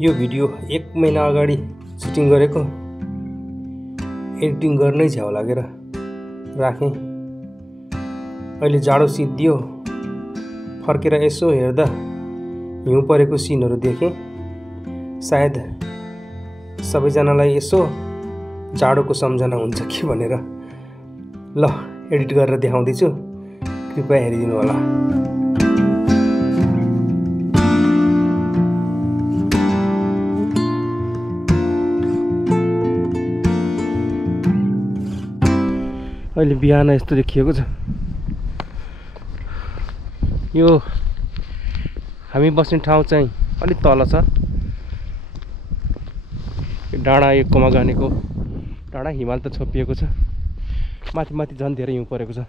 यो भिडियो 1 महिना अगाडि सुटिङ गरेको एडिटिङ गर्नै झ्याउ लागेर राखेँ। अहिले जाडो सिद्धियो, फर्केर यसो हेर्दा हिउँ परेको सिनहरू देखेँ। सायद सबैजनालाई यसो जाडोको सम्झना हुन्छ कि भनेर ल एडिट गरेर देखाउँदैछु, कृपया हेरिदिनु होला। अहिले बिहान यस्तो देखिएको छ। यो हामी बस्ने ठाउँ चाहिँ अलिक तल छ। डाँडा यो कोमागानेको डाँडा हिमाल त छोपिएको छ, माथि माथि झन् धेरै हिउँ परेको छ।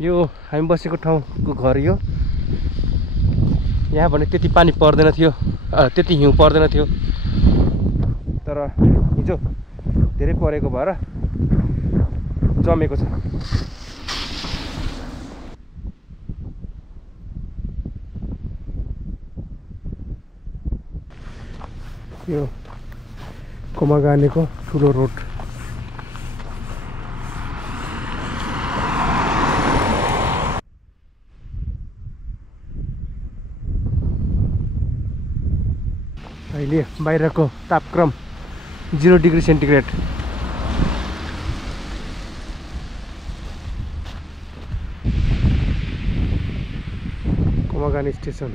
यो हामी बसेको ठाउँको घर यो। यहाँ भने त्यति पानी पर्दैन थियो, त्यति हिउँ पर्दैन थियो, तर हिजो धेरै परेको भएर जमेको छ। यो कोमागानेको ठुलो रोड। अहिले बाहिरको तापक्रम 0 डिग्री सेन्टिग्रेड। कोमागाने स्टेसन।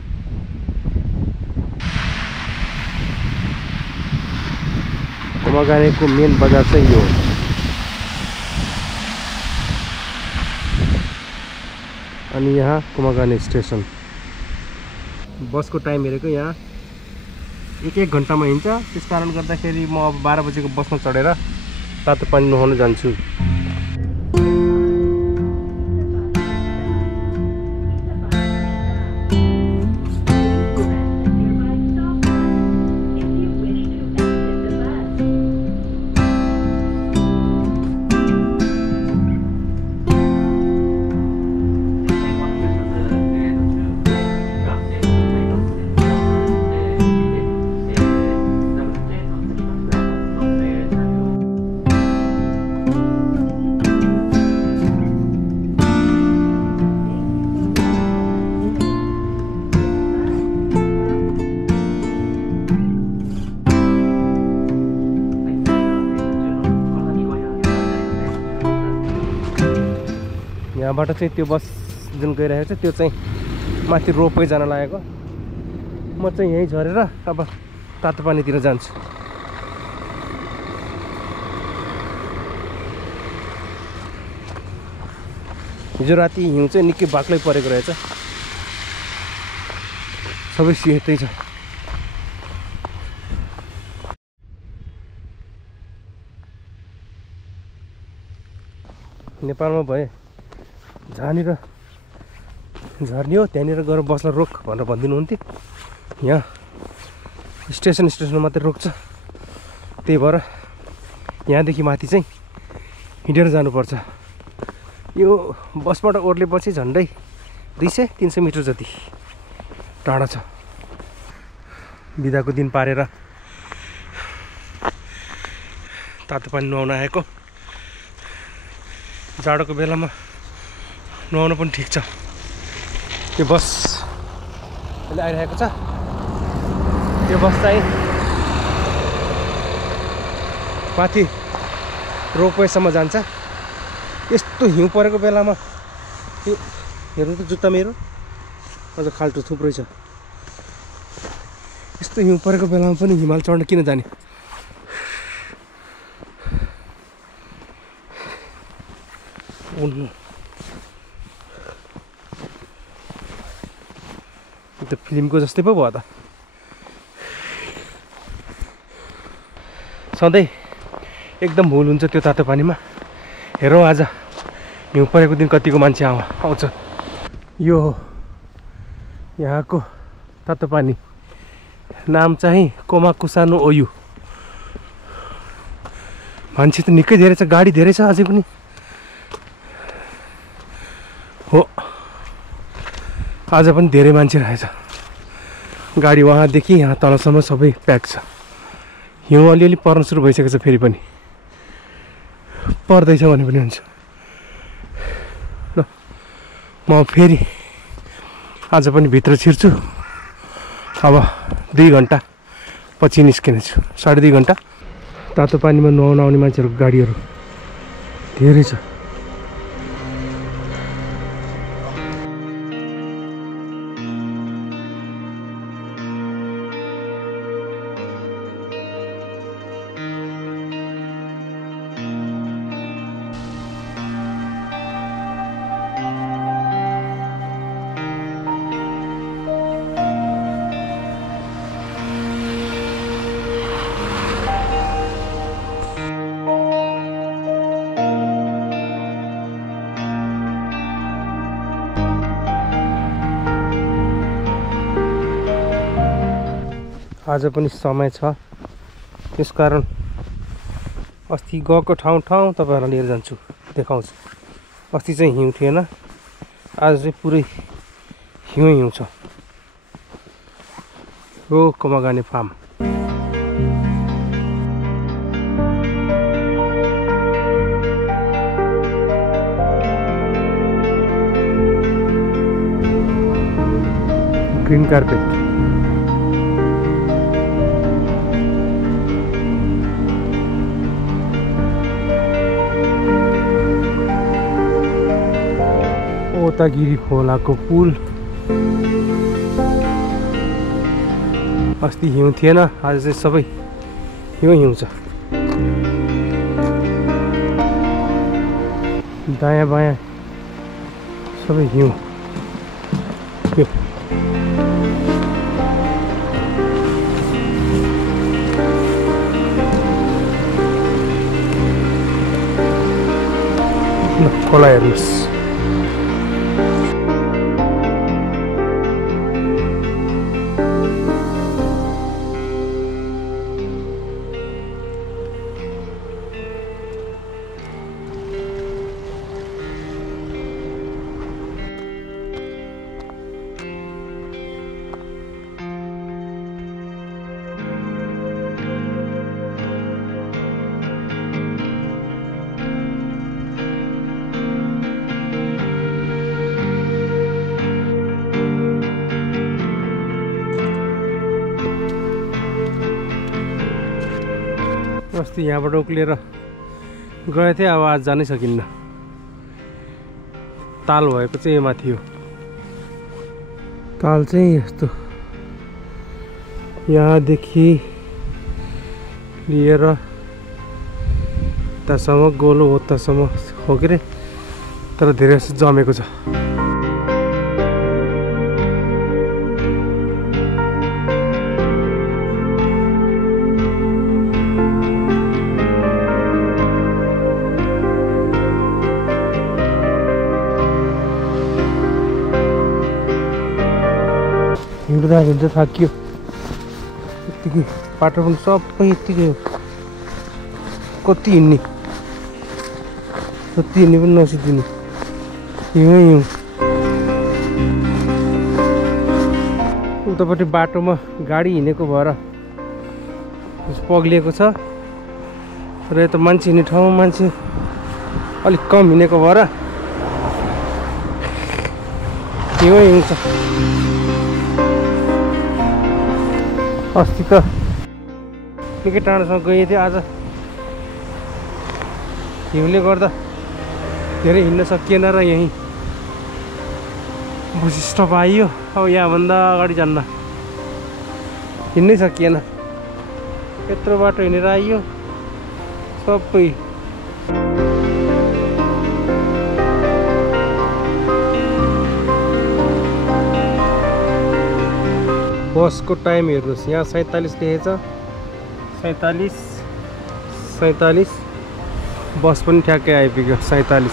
कोमागानेको मेन बजार चाहिँ यो हो। अनि यहाँ कोमागाने स्टेसन। बसको टाइम हेरेको यहाँ 1 घन्टामा हिँड्छ। त्यस कारण गर्दाखेरि म अब 12 बजेको बसमा चढेर तातो पानी नुहाउन जान्छु। यहाँबाट चाहिँ त्यो बस जुन गइरहेको छ त्यो चाहिँ माथि रोपवे जान लागेको। म चाहिँ यहीँ झरेर अब तातो पानीतिर जान्छु। हिजो राति हिउँ चाहिँ निकै बाक्लै परेको रहेछ। सबै सेतै छ। नेपालमा भए जहाँनिर झर्ने हो त्यहाँनिर गएर बस्न रोक भनेर भनिदिनुहुन्थ्यो। यहाँ स्टेसनमा मात्रै रोक्छ। त्यही भएर यहाँदेखि माथि चाहिँ हिँडेर जानुपर्छ। यो बसबाट ओर्लेपछि झन्डै 200-300 मिटर जति टाढा छ। बिदाको दिन पारेर तातो पानी नुहाउन आएको। जाडोको बेलामा नुहाउन पनि ठिक छ। त्यो बस अहिले आइरहेको छ। त्यो बस चाहिँ माथि रोपवेसम्म जान्छ। यस्तो हिउँ परेको बेलामा त्यो हेर्नु त जुत्ता मेरो अझ खाल्टो थुप्रै छ। यस्तो हिउँ परेको बेलामा पनि हिमाल चढ्न किन जाने? त्यो फिल्मको जस्तै पो भयो त। सधैँ एकदम भुल हुन्छ त्यो तातो पानीमा। हेरौँ आज हिउँ परेको दिन कतिको मान्छे आउँछ। यो हो यहाँको तातो पानी। नाम चाहिँ कोमाकुसानो ओयु। मान्छे त निकै धेरै छ, गाडी धेरै छ अझै पनि। हो आज पनि धेरै मान्छे रहेछ। गाडी वहाँदेखि यहाँ तलसम्म सबै प्याक छ। हिउँ अलिअलि पर्न सुरु भइसकेको छ, फेरि पनि पर्दैछ भने पनि हुन्छ। ल म फेरि आज पनि भित्र छिर्छु। अब 2 घन्टा पछि निस्किनेछु, 2.5 घन्टा। तातो पानीमा नुहाउन आउने मान्छेहरूको गाडीहरू धेरै छ। आज पनि समय छ, त्यसकारण अस्ति गएको ठाउँ तपाईँहरूलाई लिएर जान्छु, देखाउँछु। अस्ति चाहिँ हिउँ थिएन, आज चाहिँ पुरै हिउँ छ। हो कमागाने फार्म। Green carpet. ओतागिरी खोलाको पुल। अस्ति हिउँ थिएन, आज चाहिँ सबै हिउँ छ। दायाँ बायाँ सबै हिउँ। खोला हेर्नुहोस्। अस्ति यहाँबाट उक्लिएर गए थिएँ, अब आज जानै सकिन्न। ताल भएको चाहिँ यहाँ थियो। ताल चाहिँ यस्तो यहाँदेखि लिएर उतासम्म गोलो उतासम्म हो के रे, तर धेरै जस्तो जमेको छ। हिँड्दा हिँड्दा थाकियो, यत्तिकै बाटो पनि सबै यत्तिकै हो। कति हिँड्ने, जति हिँड्ने पनि नसिदिने, हिउँ। उतापट्टि बाटोमा गाडी हिँडेको भएर पग्लिएको छ, र यता मान्छे हिँड्ने ठाउँमा मान्छे अलिक कम हिँडेको भएर हिउँ छ। अस्ति त निकै टाढोसम्म गएको थियो, आज हिउँले गर्दा धेरै हिँड्न सकिएन र यहीँ बस स्टप आइयो। अब यहाँभन्दा अगाडि जान्न, हिँड्नै सकिएन। यत्रो बाटो हिँडेर आइयो सबै। बसको टाइम हेर्नुहोस्, यहाँ 47 लेखेको छ, 47। बस पनि ठ्याक्कै आइपुग्यो 47।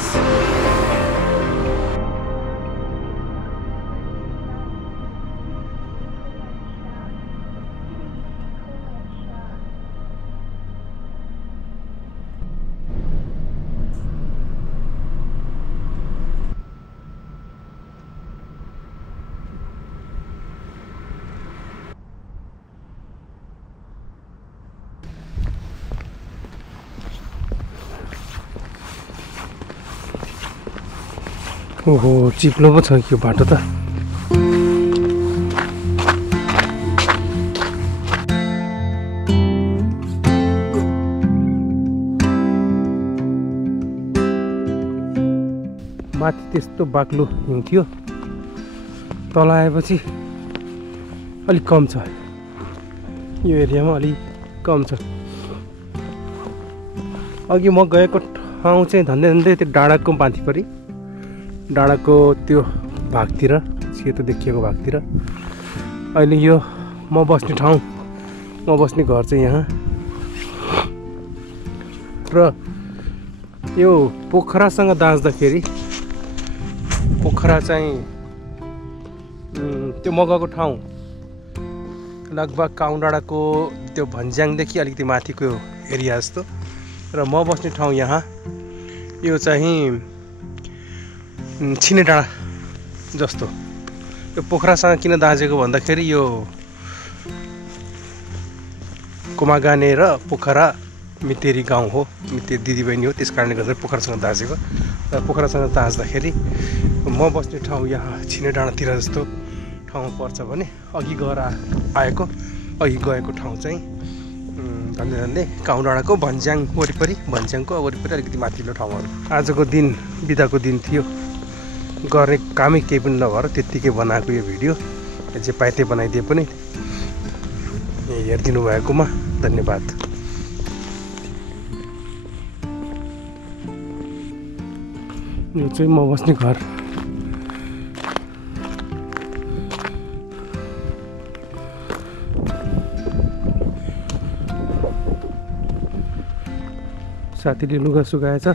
ओहो चिप्लो पो छ यो बाटो त। माथि त्यस्तो बाक्लो हिउँ थियो, तल आएपछि अलिक कम छ। यो एरियामा अलिक कम छ। अघि म गएको ठाउँ चाहिँ झन्डै त्यो डाँडाको माथिपट्टि, डाँडाको त्यो भागतिर, सेतो देखिएको भागतिर। अहिले यो म बस्ने ठाउँ, म बस्ने घर चाहिँ यहाँ। र यो पोखरासँग दाँच्दाखेरि, पोखरा चाहिँ त्यो म गएको ठाउँ लगभग काउँ डाँडाको त्यो भन्ज्याङदेखि अलिकति माथिको एरिया जस्तो, र म बस्ने ठाउँ यहाँ यो चाहिँ छिने डाँडा जस्तो। यो पोखरासँग किन दाँजेको भन्दाखेरि यो कुमागाने र पोखरा मितेरी गाउँ हो, मितेरी दिदीबहिनी हो, त्यस कारणले गर्दा पोखरासँग दाँजेको। र पोखरासँग दाँच्दाखेरि म बस्ने ठाउँ यहाँ छिने डाँडातिर जस्तो ठाउँ पर्छ भने अघि गएर आएको, अघि गएको ठाउँ चाहिँ झन्डै काउँ डाँडाको भन्ज्याङ वरिपरि, भन्ज्याङको वरिपरि अलिकति माथिल्लो ठाउँहरू। आजको दिन बिदाको दिन थियो, गर्ने कामै केही पनि नभएर त्यत्तिकै बनाएको यो भिडियो। जे पाए त्यही बनाइदिए पनि हेरिदिनु भएकोमा धन्यवाद। यो चाहिँ म बस्ने घर। साथीले लुगा सुकाएछ।